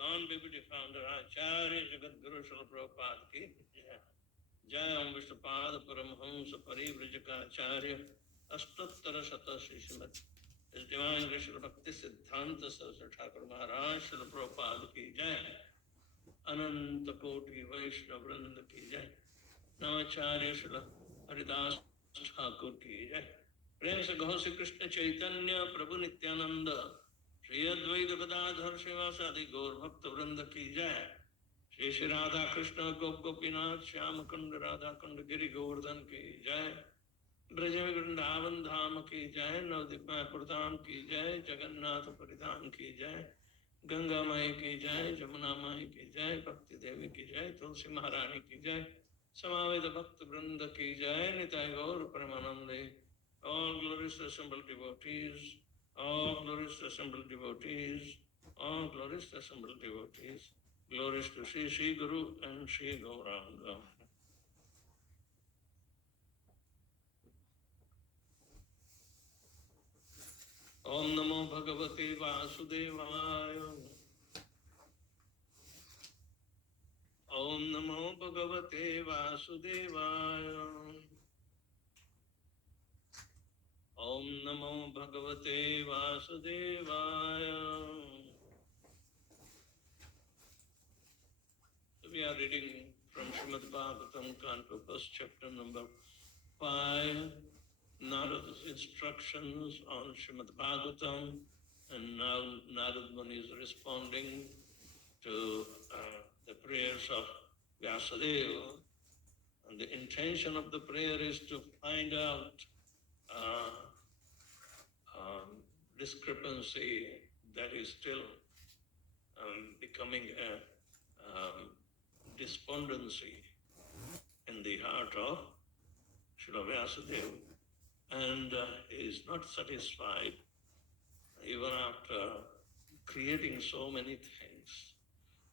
ISKCON BBT founder Acharya Jagadguru Srila Prabhupada ki Jai Om Vishnupada Paramhamsa Parivrajaka Acharya Ashtottara Shata Srimad His Divine Grace Srila Bhakti Siddhanta Saraswati Thakur Maharaj Srila Prabhupada ki Jai Ananta Koti Vaishnava Vrinda ki Jai Namacharya Srila Haridas Thakur ki Jai प्रेम से कहो श्री कृष्ण चैतन्य प्रभु नित्यानंद श्री अद्वैत गदाधर श्रीवासादि गौर भक्त वृंद की जय श्री श्री राधा कृष्ण गोप गोपीनाथ श्याम कुंड राधा कुंड गिरि गोवर्धन की जय ब्रज वृंदावन धाम की जय नवदीप धाम की जय जगन्नाथ परिधाम की जय गंगा माई की जय जमुना माई की जय भक्ति देवी की जय तुलसी महारानी की जय समावेद भक्त वृंद की जय निताय गौर परमानंदे. All glorious assembled devotees, all glorious assembled devotees, all glorious assembled devotees, glorious to Sri Guru and Sri Gauranga. Om Namo Bhagavate Vasudevaya. Om Namo Bhagavate Vasudevaya. Om Namo Bhagavate Vasudevaya. So we are reading from Srimad Bhagwatam, Canto First, chapter number 5, Narada's instructions on Srimad Bhagwatam, and now Narad Muni is responding to the prayers of Vyasadeva, and the intention of the prayer is to find out discrepancy that is still becoming a despondency in the heart of Srila Vyasadeva, and he is not satisfied even after creating so many things.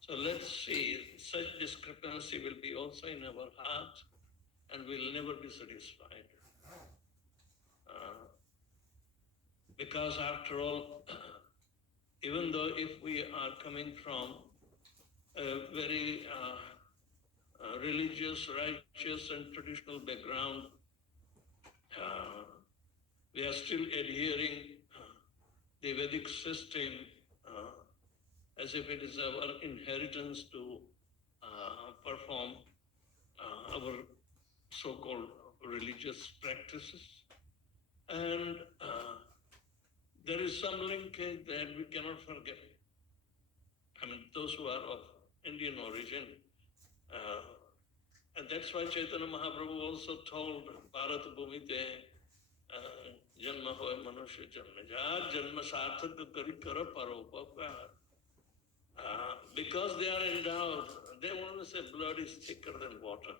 So let's see, such discrepancy will be also in our heart and we'll never be satisfied. Because after all, even though if we are coming from a very religious, righteous and traditional background, we are still adhering the Vedic system as if it is our inheritance to perform our so-called religious practices. And there is some linkage that we cannot forget. I mean, those who are of Indian origin. And that's why Chaitanya Mahaprabhu also told Bharat Bhumite Janma hoy manusya janma jar janma sarthak kari kara paropakar. Because they are endowed, they want to say blood is thicker than water.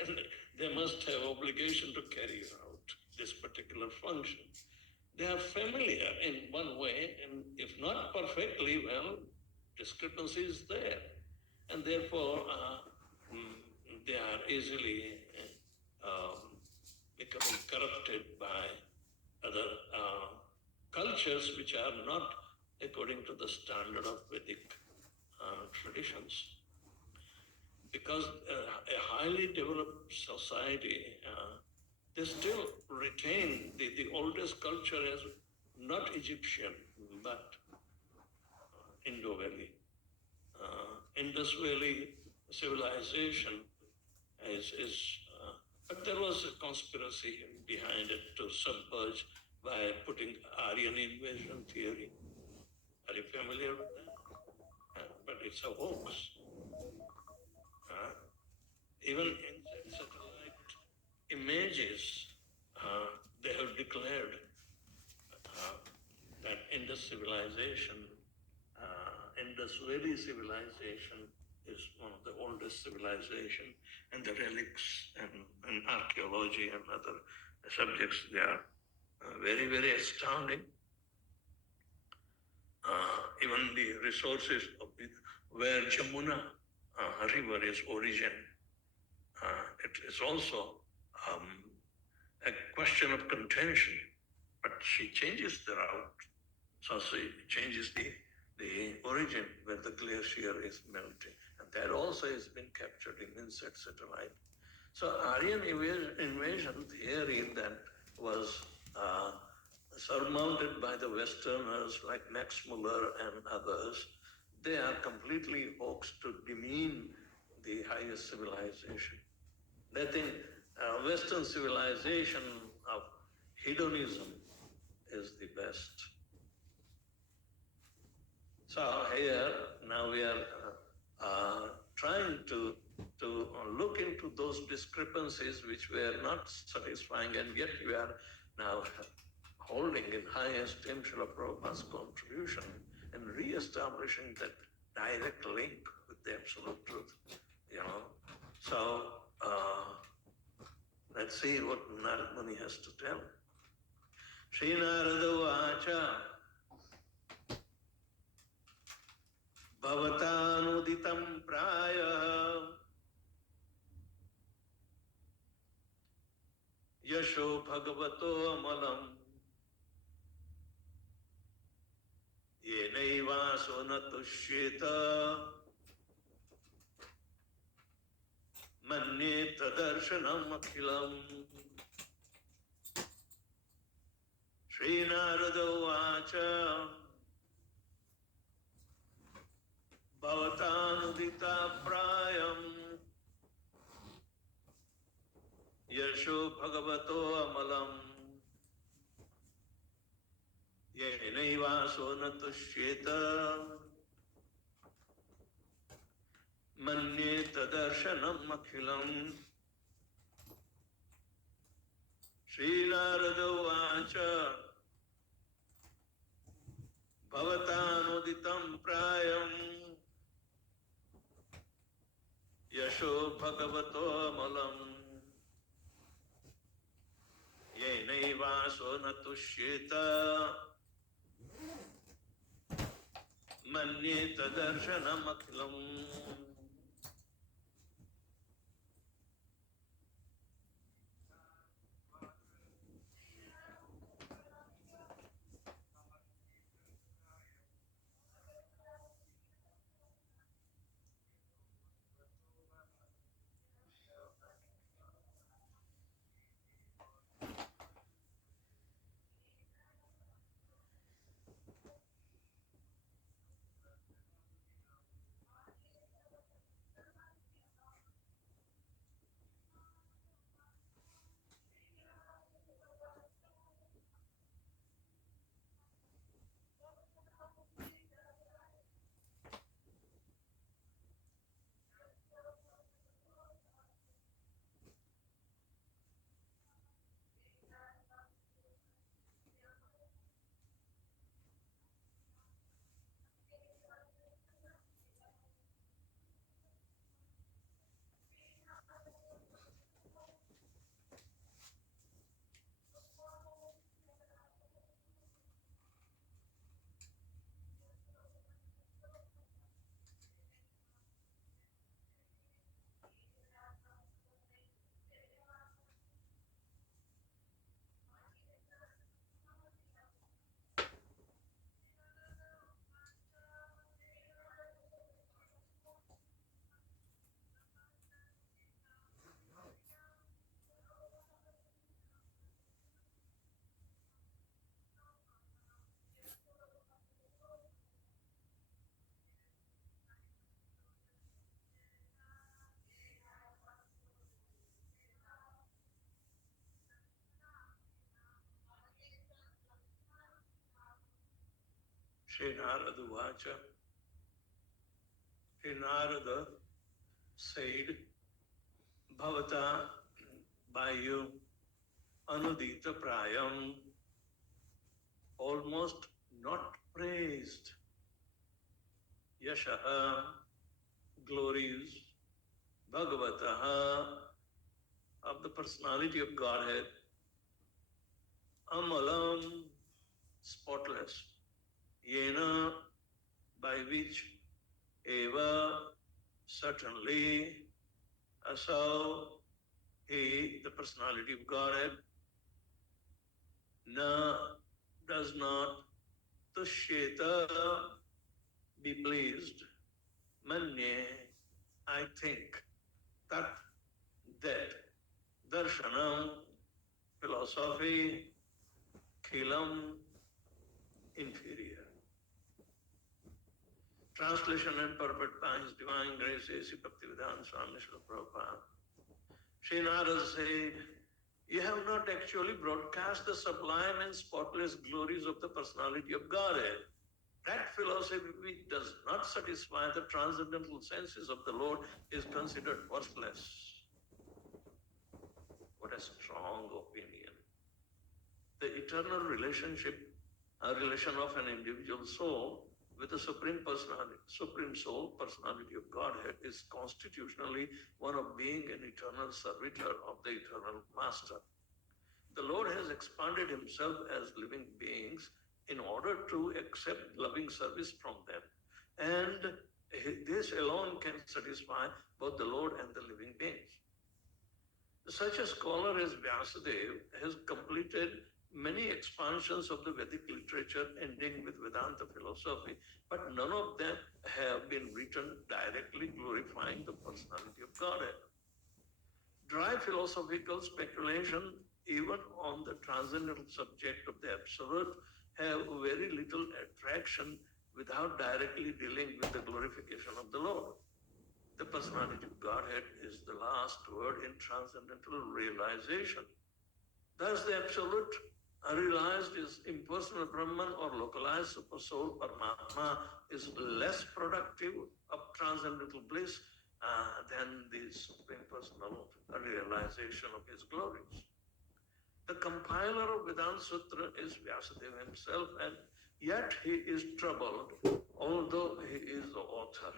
And they must have obligation to carry out this particular function. They are familiar in one way, and if not perfectly, well, discrepancy is there. And therefore, they are easily becoming corrupted by other cultures which are not according to the standard of Vedic traditions. Because a highly developed society, they still retain the oldest culture as not Egyptian, but Indo-Valley. Indus Valley civilization but there was a conspiracy behind it to submerge by putting Aryan invasion theory. Are you familiar with that? But it's a hoax. Even in satellite images, they have declared that Indus civilization, Indus Valley civilization is one of the oldest civilization, and the relics and archaeology and other subjects, they are very, very astounding. Even the resources of where Jamuna river is origin, it is also a question of contention, but she changes the route. So she changes the the origin where the glacier is melting. And that also has been captured in INSET satellite. So Aryan invasion theory that was surmounted by the Westerners like Max Muller and others, they are completely hoax to demean the highest civilization. They think Western civilization of hedonism is the best. So here now we are trying to look into those discrepancies which were not satisfying, and yet we are now holding in high esteem Srila Prabhupada's contribution and re-establishing that direct link with the absolute truth. So let's see what Narad Muni has to tell. Sri Narada Vacha Bhavatānuditam prāya Yasho Bhagavato Amalam Yenaivaso Natushyeta Manye Tadarshanam Akhilam. Sri Narada Vacha Bhavatānudita prāyam Yasho Bhagavato Amalam Yenaivaso Natushyeta Manye Tadarshanam Akhilam. Sri Narada Vacha Bhavatānuditam prāyam Yasho Bhagavato Amalam Yenaivaso Natushyeta Manye Tadarshanam Akhilam. Sri Narada Vacha. Sri Narada said, Bhavata, by you, Anudita Prayam, almost not praised, Yashaha, glories, Bhagavataha, of the personality of Godhead, Amalam, spotless, Yena, by which, Eva, certainly, Asau, he, the personality of Godhead, Na, does not, Tushyeta, manye, I think that darshanam, philosophy, khilam, inferior. Translation and purport by His Divine Grace A.C. Bhaktivedanta Swami Srila Prabhupada. Sri Narada said, you have not actually broadcast the sublime and spotless glories of the personality of Godhead. That philosophy which does not satisfy the transcendental senses of the Lord is considered worthless. What a strong opinion. The eternal relationship, a relation of an individual soul with the Supreme Soul, personality of Godhead, is constitutionally one of being an eternal servitor of the eternal Master. The Lord has expanded Himself as living beings in order to accept loving service from them. And this alone can satisfy both the Lord and the living beings. Such a scholar as Vyasadeva has completed many expansions of the Vedic literature ending with Vedanta philosophy, but none of them have been written directly glorifying the personality of Godhead. Dry philosophical speculation, even on the transcendental subject of the Absolute, have very little attraction without directly dealing with the glorification of the Lord. The personality of Godhead is the last word in transcendental realization. Thus, the Absolute, realized is impersonal Brahman or localized super soul or Mahatma, is less productive of transcendental bliss than the supreme personal realization of his glories. The compiler of Vedanta Sutra is Vyasadeva himself, and yet he is troubled, although he is the author.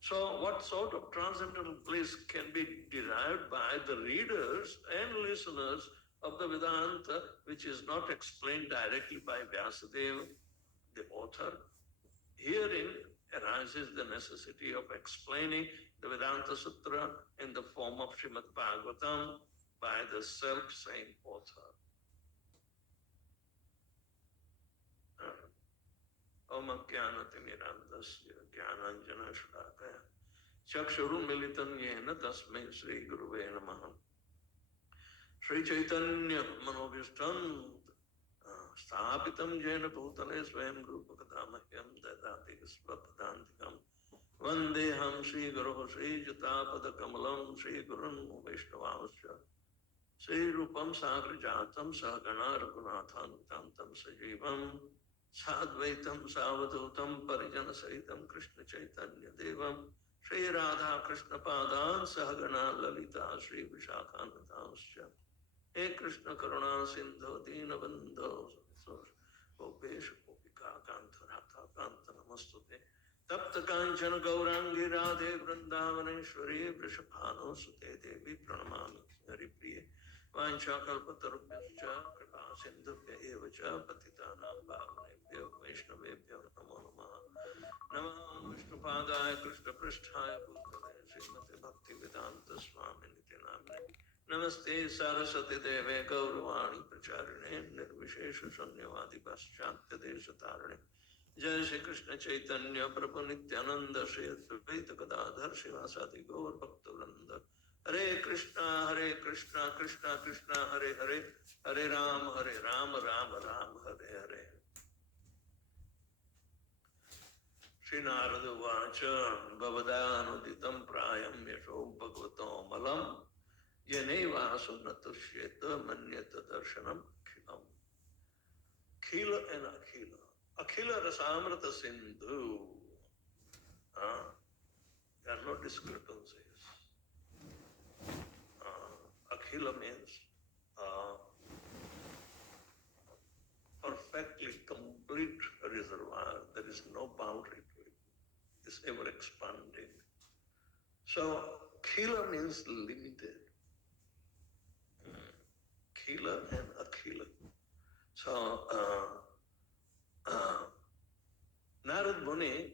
So what sort of transcendental bliss can be derived by the readers and listeners of the Vedanta, which is not explained directly by Vyasadeva, the author? Herein arises the necessity of explaining the Vedanta Sutra in the form of Srimad Bhagwatam by the self-same author. Om Jnanatimirandasya Jnananjana Shlakaya Chakshurumilitam Yena Tasmai Sri Guruve Namaha Sri Chaitanya Manobhishtam Sthapitam Jena Bhutale Swayam Rupakadamahyam Dadati Svapadantikam Vandeham Sri Guru Sri Jatapada Kamalam Sri Gurun Vaishnavasya Sri Rupam Sagrajatam Sahagana Raghunathan Tantam Sajivam Sadvaitam Savadutam Parijana Sahitam Krishna Chaitanya Devam Sri Radha Krishna Padan Sahagana Lalita Sri Vishakhanatansya He Krishna Karuna Sindhu Dina Bandho Gopesha Gopika Kanta Radha Kanta Namastute Tapta Kanchana Gaurangi Radhe Vrindavaneshwari Vrishabhano Sute Devi Pranamami Hari Priye Vancha Kalpatarubhyascha Kripa Sindhubhya Evacha Patitanam Bhavanebhyo Vaishnavebhyo Namo Namaha Namo Vishnupadaya Krishna Pristhaya Bhutale Srimate Bhaktivedanta Swami Niti Namne Namaste Saraswati Deve Gauravani Pracharine Nirvishesha Sanyavadi Paschatya Deshatarane Jai Shri Krishna Chaitanya Prabhu Nityananda Shri Advaita Gadadhar Shivasadi Gaur Bhaktavranda Hare Krishna Krishna Krishna Hare Hare Hare Ram Ram Ram Hare Hare. Sri Narada Vacha Bhavadanuditam Prayam Yasho Bhagavatam Malam Yaneva Sunatusheta Manyata Darshanam Khilam. Khila and Akhila. Akhila Rasamrata Sindhu. There are no discrepancies. Akhila means perfectly complete reservoir. There is no boundary to it. It's ever expanding. So Khila means limited. Khila and Akhila. So Narad Muni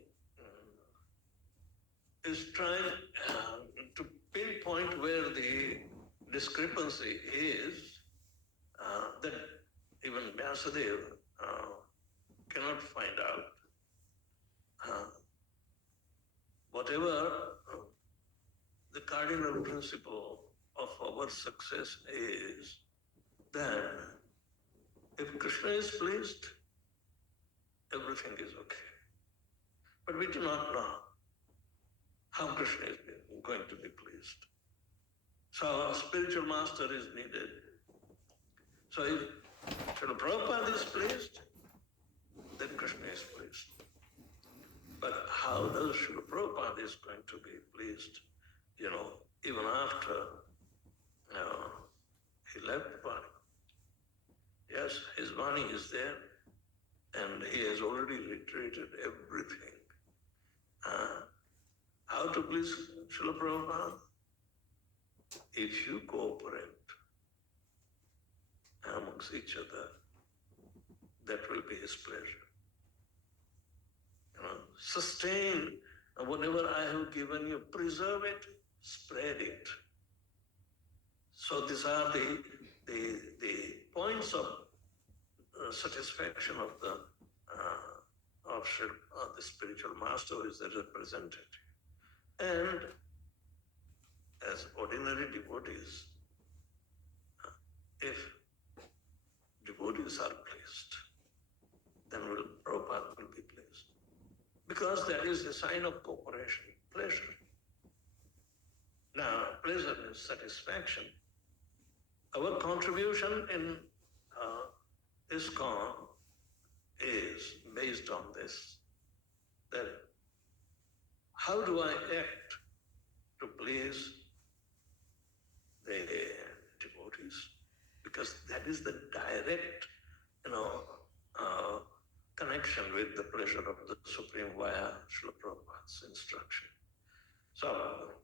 is trying to pinpoint where the discrepancy is that even Vyasadeva cannot find out. What whatever the cardinal principle of our success is, then if Krishna is pleased, everything is okay. But we do not know how Krishna is going to be pleased. So a spiritual master is needed. So if Srila Prabhupada is pleased, then Krishna is pleased. But how does Srila Prabhupada is going to be pleased, even after he left the body? Yes, his body is there, and he has already retreated everything. How to please Srila Prabhupada? If you cooperate amongst each other, that will be his pleasure. Sustain whatever I have given you, preserve it, spread it. So these are the points of satisfaction of the spiritual master who is the representative. And as ordinary devotees, if devotees are pleased, then Prabhupada will be pleased. Because that is a sign of cooperation, pleasure. Now, pleasure is satisfaction. Our contribution in ISKCON is based on this, that how do I act to please the devotees? Because that is the direct, connection with the pleasure of the Supreme via Srila Prabhupada's instruction. So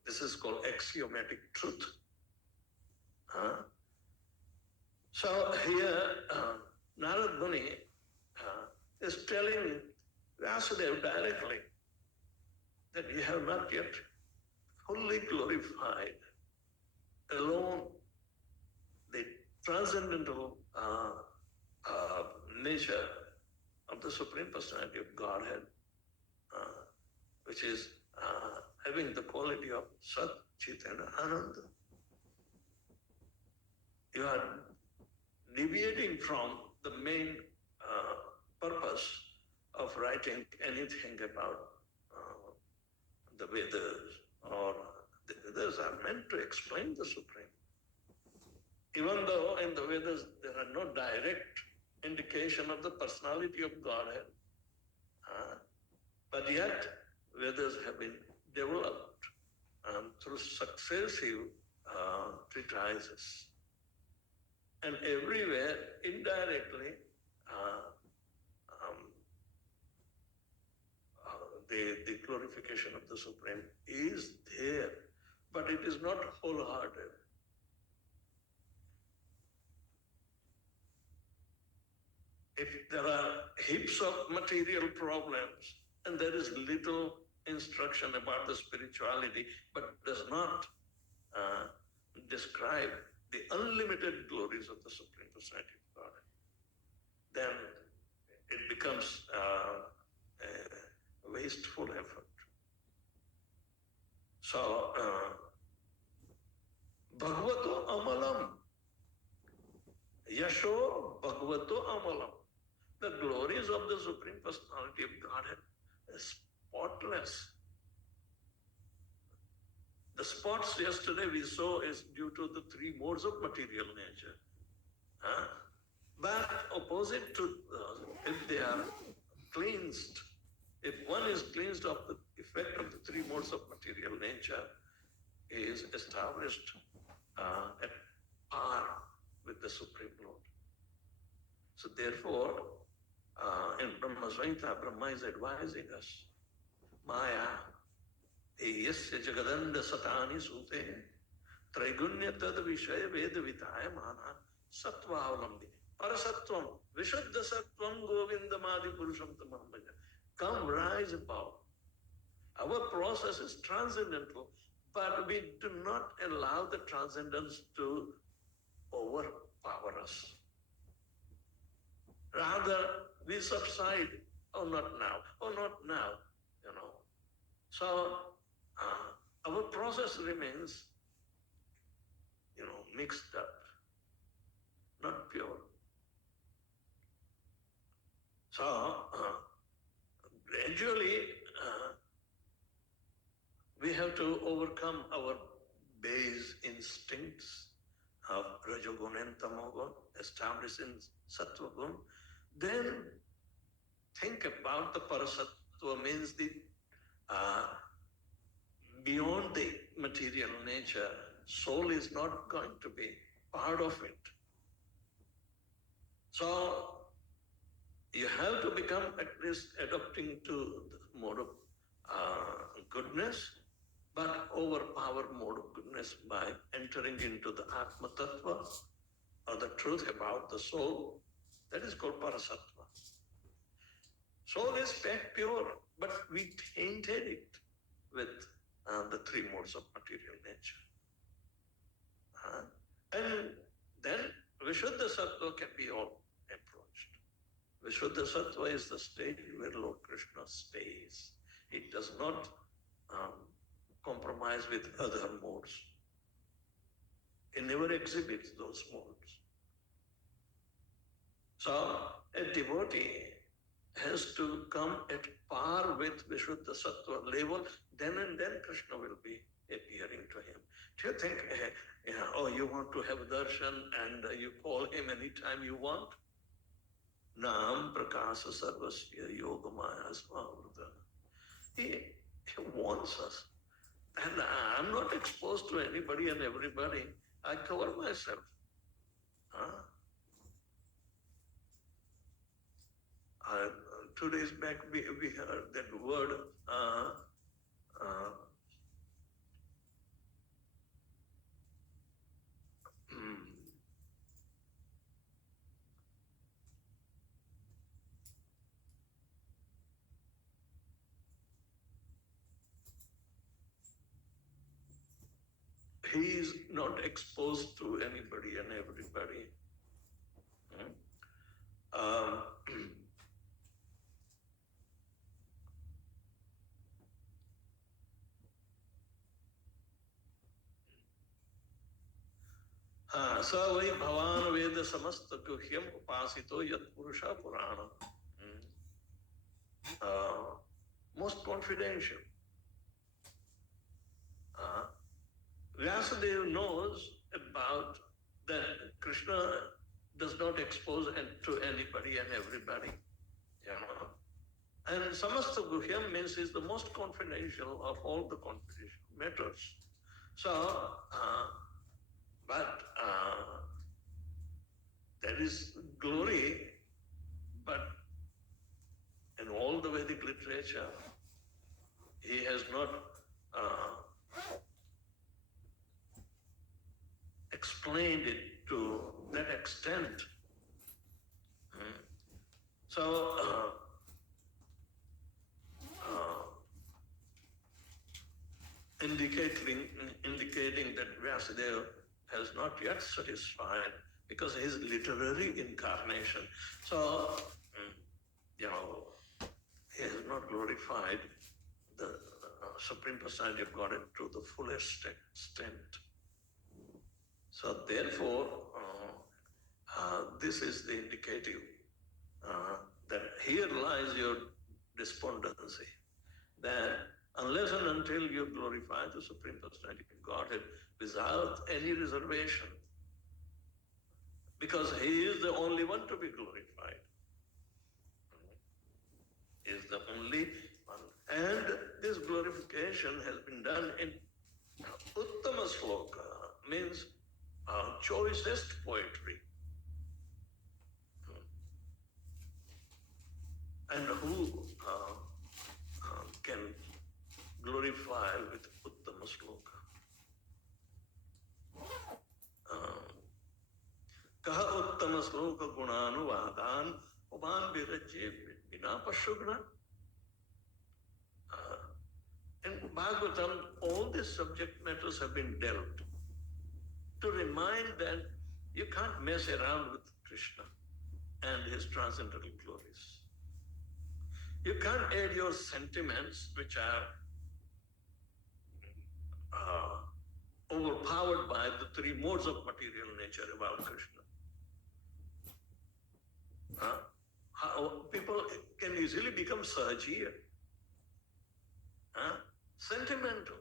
this is called axiomatic truth. So here, Narad Muni is telling Vasudeva directly that you have not yet fully glorified alone the transcendental nature of the Supreme Personality of Godhead, which is having the quality of Sat, Chit and Ananda. You are deviating from the main purpose of writing anything about the Vedas, or the Vedas are meant to explain the Supreme. Even though in the Vedas there are no direct indication of the personality of Godhead, but yet Vedas have been developed through successive treatises. And everywhere, indirectly, the glorification of the Supreme is there, but it is not wholehearted. If there are heaps of material problems and there is little instruction about the spirituality, but does not describe the unlimited glories of the Supreme Personality of God, then it becomes a wasteful effort. So, Bhagavato Amalam, Yasho Bhagavato Amalam, the glories of the Supreme Personality of Godhead is spotless. The spots yesterday we saw is due to the three modes of material nature. But opposite to, if they are cleansed, if one is cleansed of the effect of the three modes of material nature, is established at par with the Supreme Lord. So therefore, in Brahma Svaita, Brahma is advising us, Maya, yasya jagadanda satani sute, traigunya tad vishaya veda vitaya mana, sattva avlambi, parasattvam, vishuddha sattvam govindamadi purusham tamambhaja. Come, rise above. Our process is transcendental, but we do not allow the transcendence to overpower us. Rather, we subside, oh, not now, oh, not now, So, our process remains, mixed up, not pure. So, gradually, we have to overcome our base instincts of Rajagun and Tamagun established in Sattvagun. Then think about the Parasattva, means the beyond the material nature. Soul is not going to be part of it. So you have to become at least adapting to the mode of goodness, but overpower mode of goodness by entering into the Atma Tattva, or the truth about the soul. That is called Parasattva. Soul is pure, but we tainted it with the three modes of material nature. And then Vishuddha Sattva can be all approached. Vishuddha Sattva is the state where Lord Krishna stays. It does not compromise with other modes. It never exhibits those modes. So a devotee has to come at par with Vishuddha Sattva level, then and then Krishna will be appearing to him. Do you think, you want to have darshan and you call him anytime you want? Nam prakasa sarvasya yogamaya svamruta. He wants us. And I'm not exposed to anybody and everybody. I cover myself. 2 days back we heard that word, he is not exposed to anybody and everybody. स वै भवान वेद समस्त गुह्यम उपासितो यत् पुरुषा पुराणम. Most confidential. Vyasadeva knows about that Krishna does not expose to anybody and everybody. And samasta guhyam means is the most confidential of all the confidential matters. So, but there is glory, but in all the Vedic literature, he has not explained it to that extent. So, indicating that Vyasadeva has not yet satisfied because he is literary incarnation. So, he has not glorified the Supreme Personality of Godhead to the fullest extent. So, therefore, this is the indicative that here lies your despondency, that unless and until you glorify the Supreme Personality of Godhead without any reservation, because he is the only one to be glorified. He is the only one. And this glorification has been done in Uttama Sloka, means choicest poetry. And who can glorify with Uttama Sloka? Kaha Uttama Sloka Gunanuvadan Uman Virajye Vina Pashugna. In Bhagwatam, all these subject matters have been dealt to remind that you can't mess around with Krishna and his transcendental glories. You can't add your sentiments, which are overpowered by the three modes of material nature about Krishna. How people can easily become sahajiya, sentimental.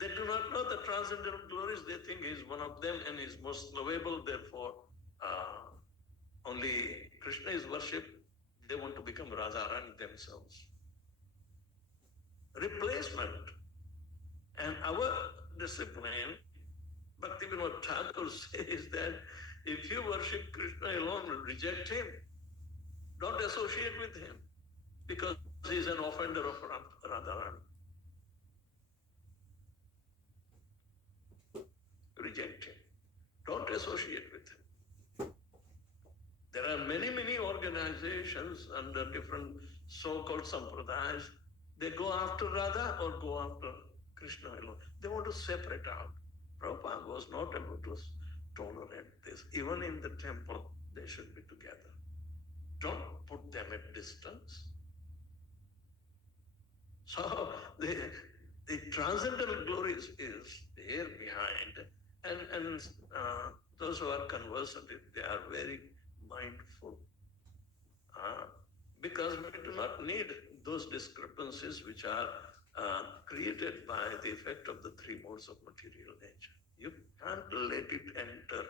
They do not know the transcendental glories. They think he is one of them and is most lovable. Therefore, only Krishna is worshipped. They want to become Radharani themselves. Replacement. And our discipline, Bhaktivinoda Thakur says that if you worship Krishna alone, reject him. Don't associate with him because he is an offender of Radharani. Reject him. Don't associate with him. There are many, many organizations under different so-called sampradayas. They go after Radha or go after Krishna alone. They want to separate out. Prabhupada was not able to tolerate this. Even in the temple, they should be together. Don't put them at distance. So the transcendental glories is there behind. And those who are conversant, they are very mindful. Because we do not need those discrepancies which are created by the effect of the three modes of material nature. You can't let it enter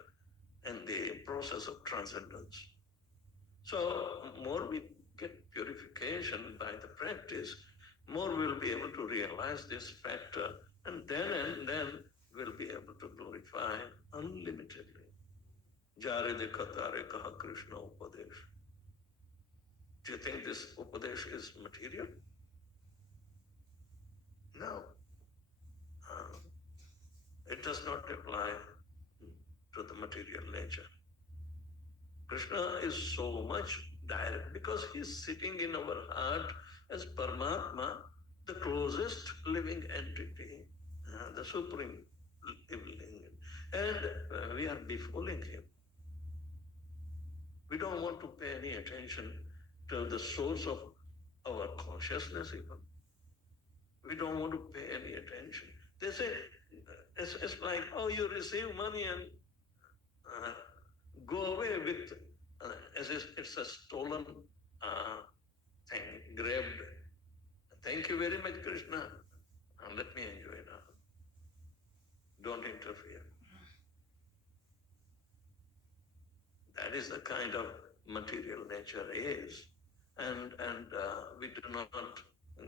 in the process of transcendence. So more we get purification by the practice, more we'll be able to realize this factor, and then we'll be able to glorify unlimitedly. Jare dekhatare kaha Krishna Upadesh. Do you think this Upadesh is material? No. It does not apply to the material nature. Krishna is so much direct because he is sitting in our heart as Paramatma, the closest living entity, the supreme living, and we are befalling him. We don't want to pay any attention to the source of our consciousness even. We don't want to pay any attention. They say, it's like, oh, you receive money and go away with, as if it's a stolen thing, grabbed. Thank you very much, Krishna. And let me enjoy now. Don't interfere. That is the kind of material nature is. And we do not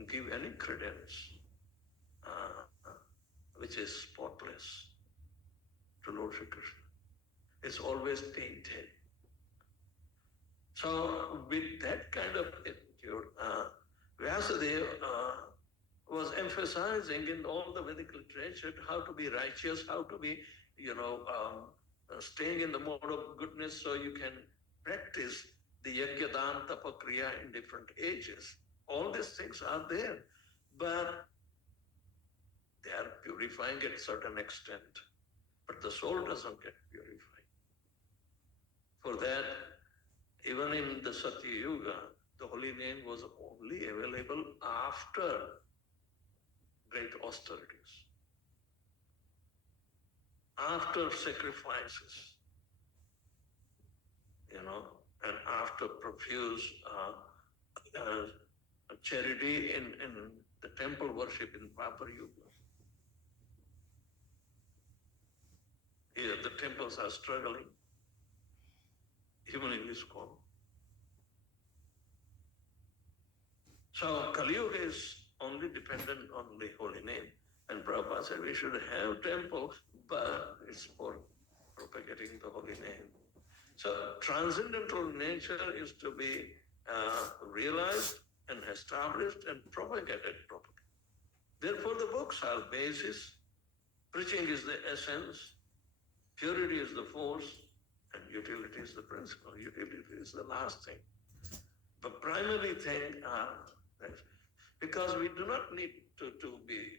give any credence which is spotless to Lord Shri Krishna. It's always tainted. So with that kind of attitude, Vyasadeva was emphasizing in all the Vedic literature how to be righteous, how to be, staying in the mode of goodness so you can practice the yajna, dana, tapa, kriya in different ages. All these things are there, but they are purifying at a certain extent. But the soul doesn't get purified. For that, even in the Satya Yuga, the holy name was only available after great austerities, after sacrifices, and after profuse charity in the temple worship in Papa Yuga. Here the temples are struggling, even in ISKCON. So Kali Yuga is only dependent on the holy name. And Prabhupada said we should have temple, but it's for propagating the holy name. So transcendental nature is to be realized and established and propagated properly. Therefore the books are basis, preaching is the essence, purity is the force, and utility is the principle. Utility is the last thing. But primary thing are because we do not need to be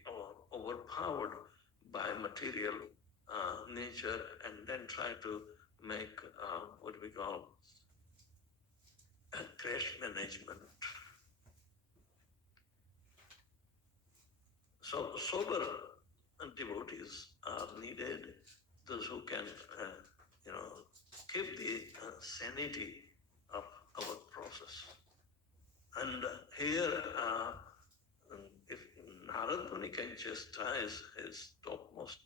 overpowered by material nature and then try to make what we call crash management. So sober devotees are needed, those who can, keep the sanity of our process. And here, if Narad Muni can chastise his topmost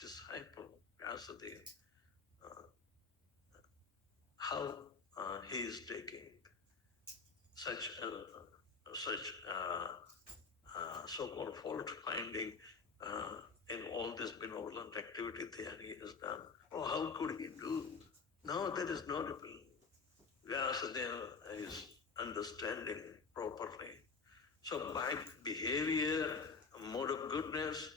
disciple, Vyasadeva, how he is taking such so-called fault finding in all this benevolent activity that he has done. Oh, how could he do? No, that is not a will. Vyasadeva is understanding properly. So by behavior, mode of goodness,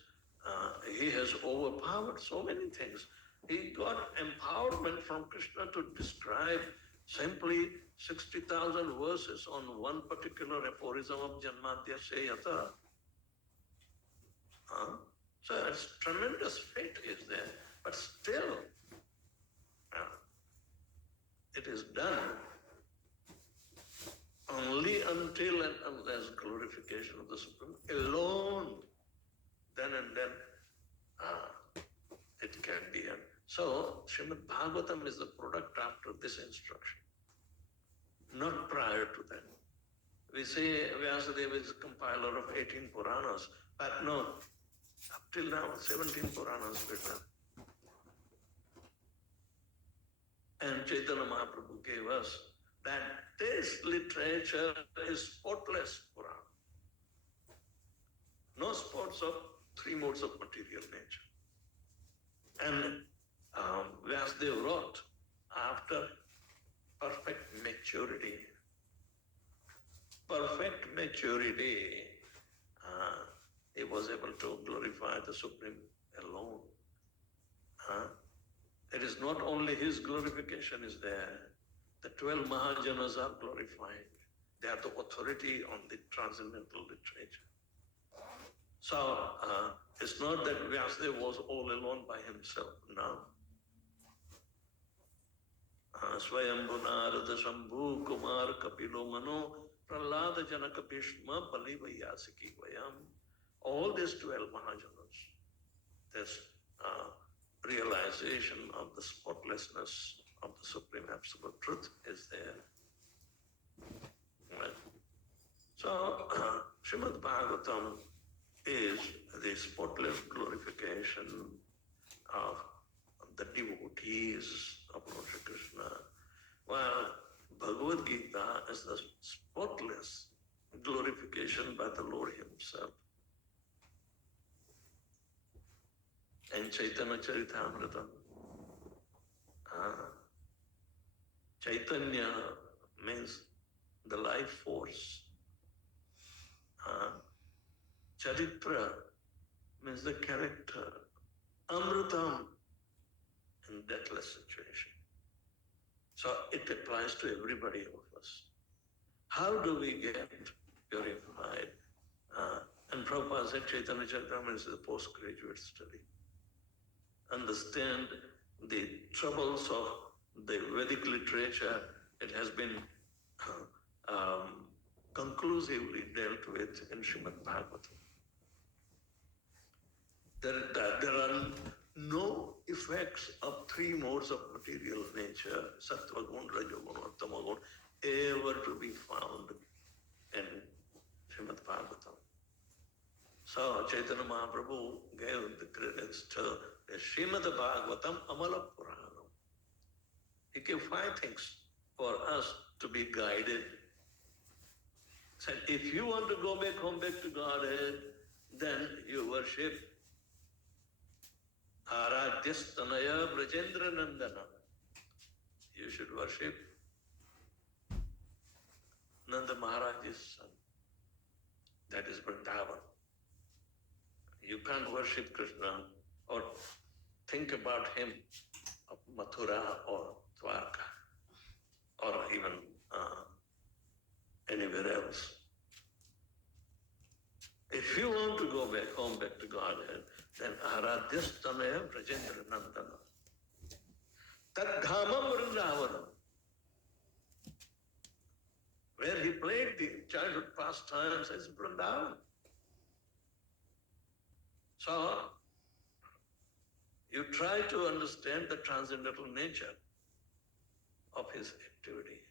he has overpowered so many things. He got empowerment from Krishna to describe simply 60,000 verses on one particular aphorism of Janmadhya Sheyata. So it's tremendous fate is there, but still it is done only until and unless glorification of the Supreme alone, then and then it can be done. So Srimad Bhagwatam is the product after this instruction, not prior to that. We say Vyasadeva is compiler of 18 Puranas, but no, up till now 17 Puranas written. And Chaitanya Mahaprabhu gave us that this literature is spotless Purana. No spots of three modes of material nature. And Vyasadeva wrote after perfect maturity. Perfect maturity, he was able to glorify the Supreme alone. It is not only his glorification is there. The 12 Mahajanas are glorified. They are the authority on the transcendental literature. So it's not that Vyasadeva was all alone by himself. No. Swayambhu Narada Shambhu Kumar Kapilo Mano Prahlada Janaka Bhishma Bali Vyasiki Vayam. All these 12 Mahajanas, this realization of the spotlessness of the Supreme Absolute Truth is there. Right. So Srimad Bhagwatam is the spotless glorification of the devotees of Lord Shri Krishna, while Bhagavad Gita is the spotless glorification by the Lord Himself. And Chaitanya Charitamrita, Chaitanya means the life force. Charitra means the character. Amritam in deathless situation. So it applies to everybody of us. How do we get purified? And Prabhupada said Chaitanya Charitamrita is a postgraduate study. Understand the troubles of the Vedic literature. It has been conclusively dealt with in Srimad Bhagwatam. There are no effects of three modes of material nature, Sattva Gun, Rajogun, or Tamagun, ever to be found in Srimad Bhagwatam. So Chaitanya Mahaprabhu gave the credits to the Srimad Bhagwatam Amala Puranam. He gave 5 things for us to be guided. Said, if you want to go back home, back to Godhead, then you worship Aradhyastanaya Brajendra Nandana. You should worship Nanda Maharaj's son. That is Vrindavan. You can't worship Krishna or think about him of Mathura or Dwarka or even anywhere else. If you want to go back home, back to Godhead, then Aradhyastanaya Brajendra Nandana. Tad Dhamam Vrindavanam, where he played the childhood pastimes, is Vrindavan. So You try to understand the transcendental nature of his activity.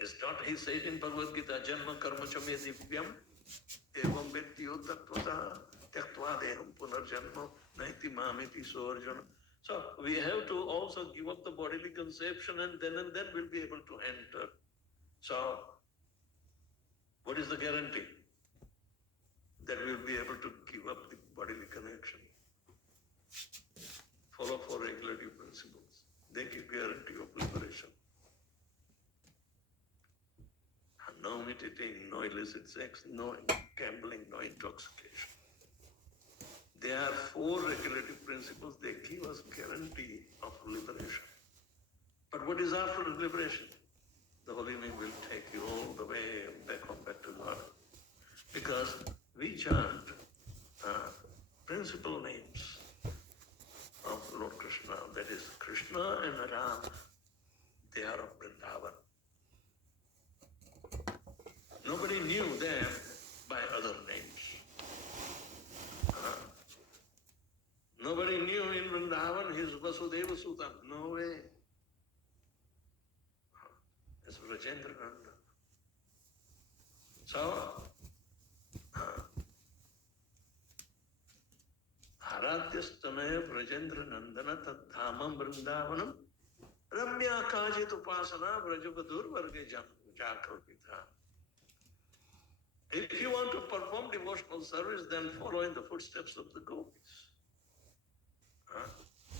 It's not, he said in Bhagavad Gita, Janma karma chame divyam, evam vettiyo tattvata, tyaktva deham punarjanma, naiti mamiti soarjana. So we have to also give up the bodily conception and then we'll be able to enter. So what is the guarantee that we'll be able to give up the bodily connection? Follow four regulative principles. They give guarantee of liberation. No meditating, no illicit sex, no gambling, no intoxication. There are four regulative principles. They give us guarantee of liberation. But what is after liberation? The Holy Name will take you all the way back to God. Because we chant principal names of Lord Krishna. That is Krishna and Ram. They are of Vrindavan. Nobody knew them by other names. Nobody knew in Vrindavan his Vasudeva Sutam. No way. It's Rajendra Nanda. So, Aradhyastamaya Rajendra Nandana Tadhamam Vrindavanam Ramya Kajit Upasana Vrajapadur Varge Jakalpita. If you want to perform devotional service, then follow in the footsteps of the gopis.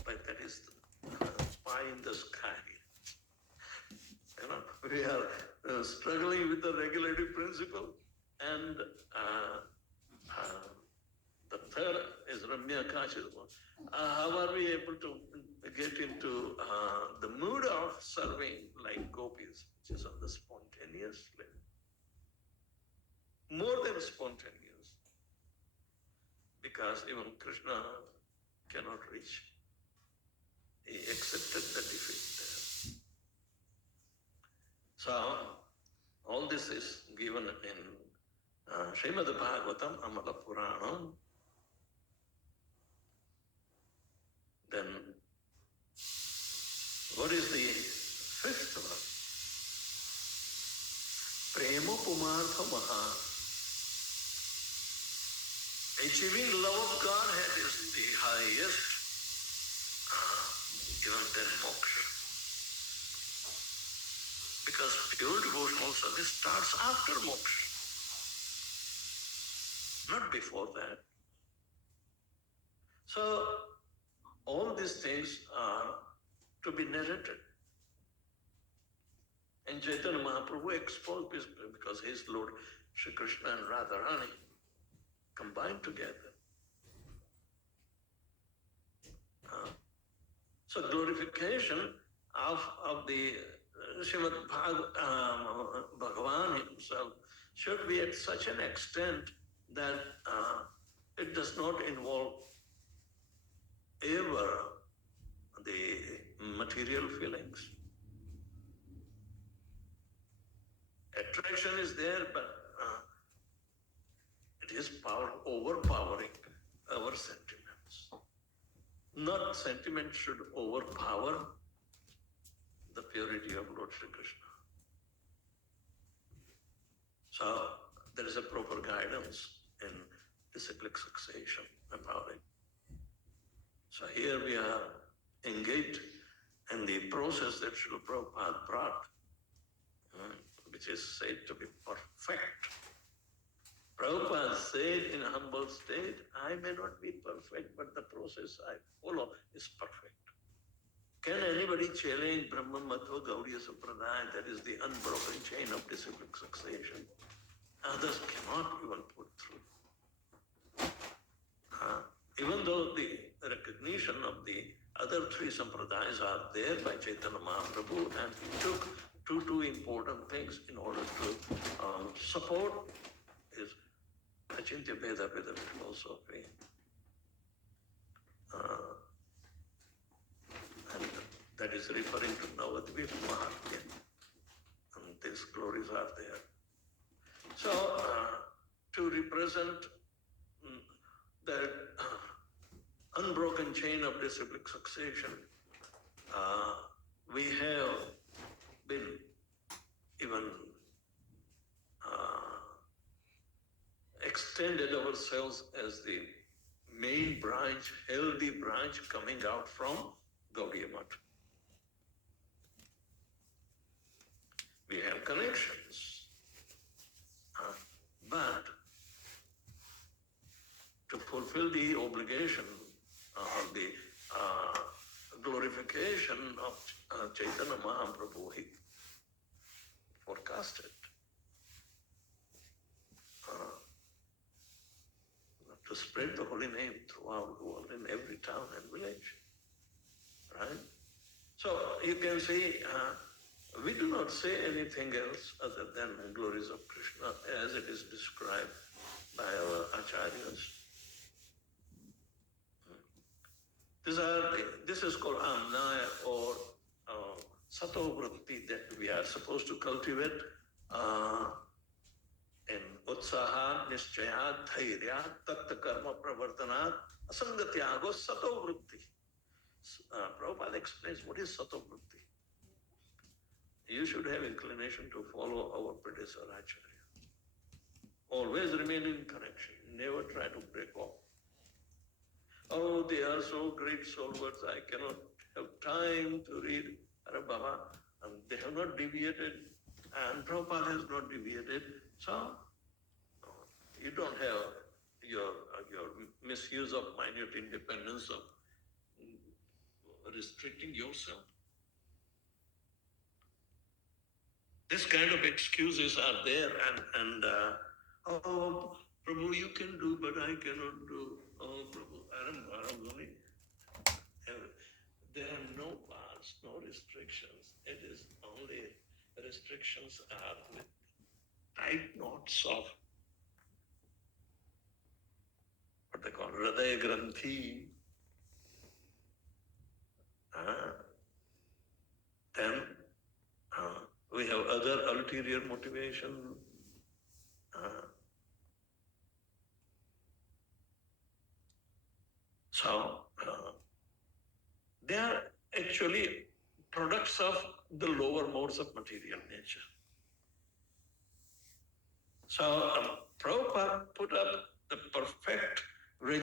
But that is the pie in the sky. You know, we are struggling with the regulative principle, and the third is Ramya Kachit. How are we able to get into the mood of serving like gopis, which is on the spontaneous level? More than spontaneous, because even Krishna cannot reach. He accepted the defeat there. So, all this is given in Srimad Bhagwatam, Amala Puranam. Then, what is the fifth one? Prema Pumartha Maha. Achieving love of Godhead is the highest, even then moksha. Because pure devotional service starts after moksha, not before that. So, all these things are to be narrated. And Chaitanya Mahaprabhu exposed this because his Lord Shri Krishna and Radharani combined together. So glorification of the Srimad Bhagavan himself should be at such an extent that it does not involve ever the material feelings. Attraction is there, but it is overpowering our sentiments. Not sentiment should overpower the purity of Lord Shri Krishna. So there is a proper guidance in disciplic succession about it. So here we are engaged in the process that Srila Prabhupada brought, which is said to be perfect. Prabhupada said in a humble state, I may not be perfect, but the process I follow is perfect. Can anybody challenge Brahma Madhva Gaudiya Sampradaya, that is the unbroken chain of disciplic succession? Others cannot even put through. Even though the recognition of the other three sampradayas are there by Chaitanya Mahaprabhu, and he took two important things in order to support his Achintya Veda philosophy. And that is referring to Navadvip Mahatmya. And these glories are there. So, to represent that unbroken chain of disciplic succession, we have been even extended ourselves as the main branch, healthy branch coming out from Gaudiya Math. We have connections, but to fulfill the obligation or the glorification of Chaitanya Mahaprabhu, he forecasted to spread the holy name throughout the world in every town and village, right? So you can see, we do not say anything else other than the glories of Krishna as it is described by our acharyas. This is called amnaya or sato vritti that we are supposed to cultivate in utsaha, nischaya, dhairya, tatta karma pravartanat, asangatyago sato vritti. Prabhupada explains what is sato vritti. You should have inclination to follow our predecessor acharya. Always remain in connection. Never try to break off. Oh, they are so great stalwarts, I cannot have time to read. Arre Baba, they have not deviated, and Prabhupada has not deviated. So, you don't have your misuse of minute independence of restricting yourself. This kind of excuses are there, and oh, Prabhu, you can do, but I cannot do. Oh, Prabhu, Aram, there are no bars, no restrictions. It is only restrictions are with tight knots of what they call Hridaya Granthi. Then we have other ulterior motivation. So they are actually products of the lower modes of material nature. So Prabhupada put up the perfect